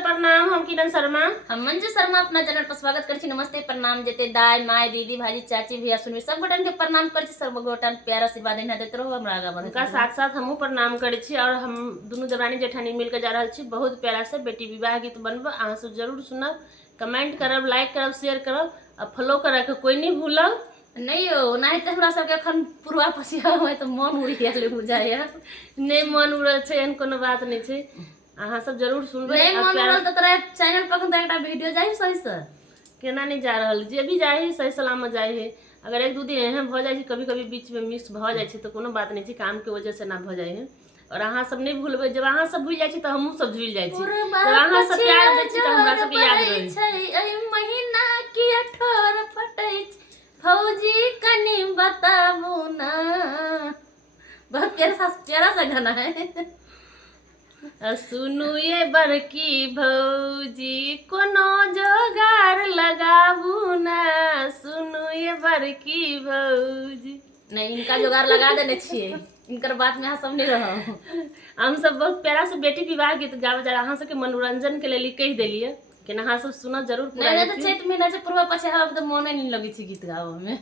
प्रणाम। हम किरण शर्मा, हम मंजू शर्मा अपना चैनल पर स्वागत करछी। नमस्ते प्रणाम जेते दाई माय दीदी भाजी चाची भैया सुनबे सब गोटन के प्रणाम करछी। सब गोटन प्यार आशीर्वाद इना देते रहो हमरा आगा बढ़त उनका साथ साथ हमहू प्रणाम करे छी। और हम दोनों देवरानी जेठानी मिलकर जा रहल छी बहुत प्यारा से बेटी विवाह गीत बनब। अहाँ सब जरूर सुनब, कमेंट करब, लाइक करब, शेयर करब और फॉलो करे के कोई नहीं भूलब। नहीं हो नहीं तो हमरा सबके अखन पुरवा पसिया होय तो मन उड़ गेल बुझाय नहीं मन उड़ल छै, एहन कोनो बात नहीं छै। अहाँ सब जरूर सुनबे। नहीं मन उड़ल तो तोरा चैनल पर अखन एकटा वीडियो जाई सही से केना नहीं जा रहल, जे भी जाए है सही सलामत जाए है। अगर एक दू दिन एहन भ जाए, कभी कभी बीच में मिस भ जाए तो कोनो बात नहीं, काम के वजह से ना भ जाए है। और अहाँ सब नहीं भूलबे, जब अहाँ सब भूल जाए तो हमहू सब भूल जाए। जब अहाँ सब प्यार दै छी तो हमरा सब के याद रहे छै। एहि महीना की अठोर फटै छै फौजी कनी बताबू ना। बहुत प्यारा सा गाना है। सुनू ये बड़की भौजी कोनो जोगार लगाबू ना। सुनू ये बड़की भौजी। नहीं इनका जुगाड़ लगा देने छिए, इनकर बात में सब नहीं रहो। हम सब बहुत प्यारा से बेटी विवाह गीत गावे जा अहाँ सबके मनोरंजन के लिए कह देलिए कि अहाँ सब सुनब जरूर। पूरा नहीं तो चैत महीना से पूर्वा पछे हम तो मने नहीं लगी छी गीत गावे में।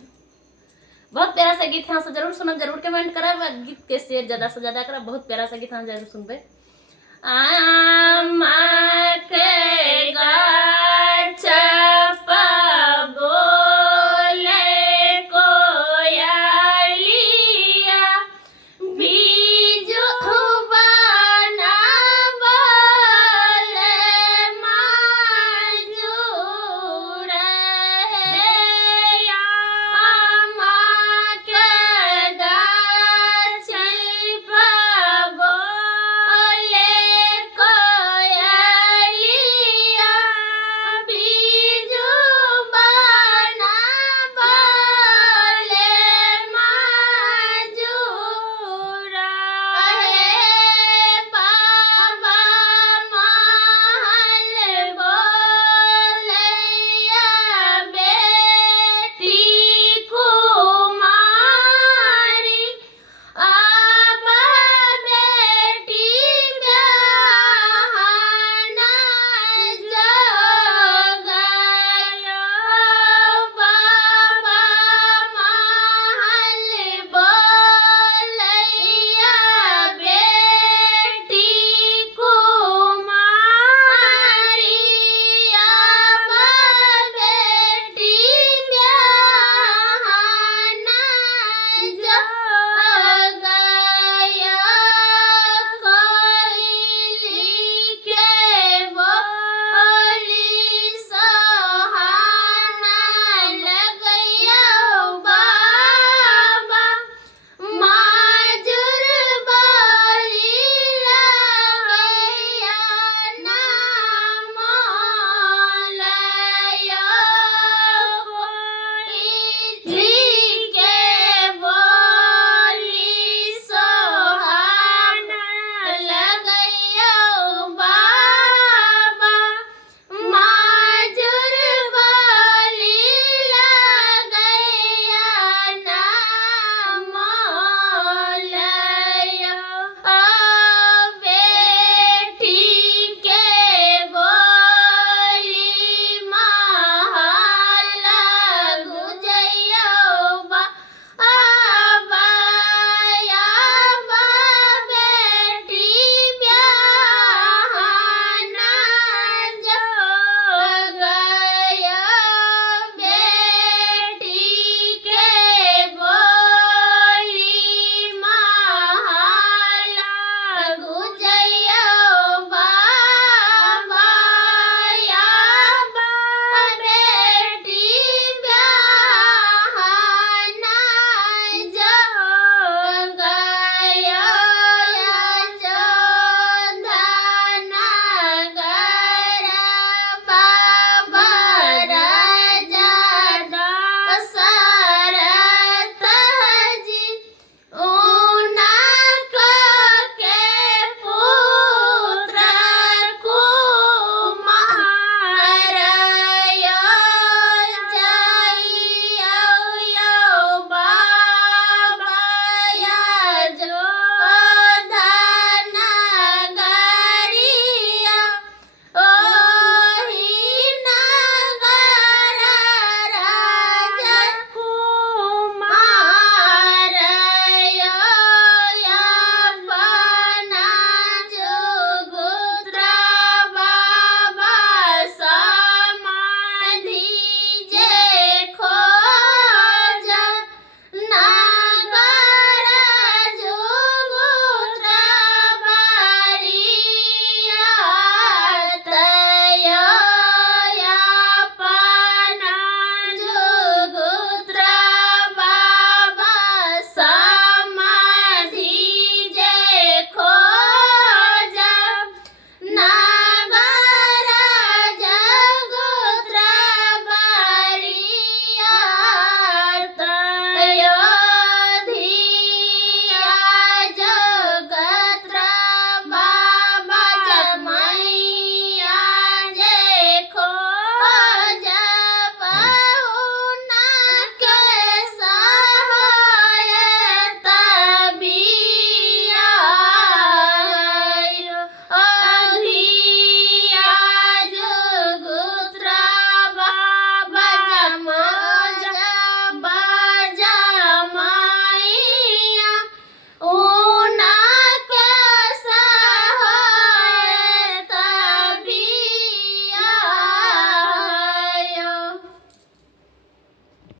बहुत प्यारा सा गीत है, सब जरूर सुनब, जरूर कमेंट करब, गीत के शेयर ज्यादा से ज्यादा करब। बहुत प्यारा सा गीत हम जरूर सुनबे।